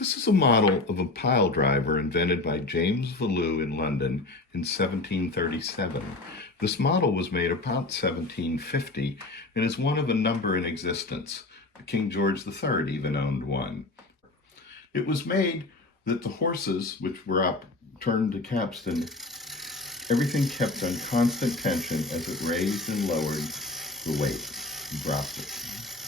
This is a model of a pile driver invented by James Vauloue in London in 1737. This model was made about 1750 and is one of a number in existence. King George III even owned one. It was made that the horses, which were up, turned to capstan, everything kept on constant tension as it raised and lowered the weight and dropped it.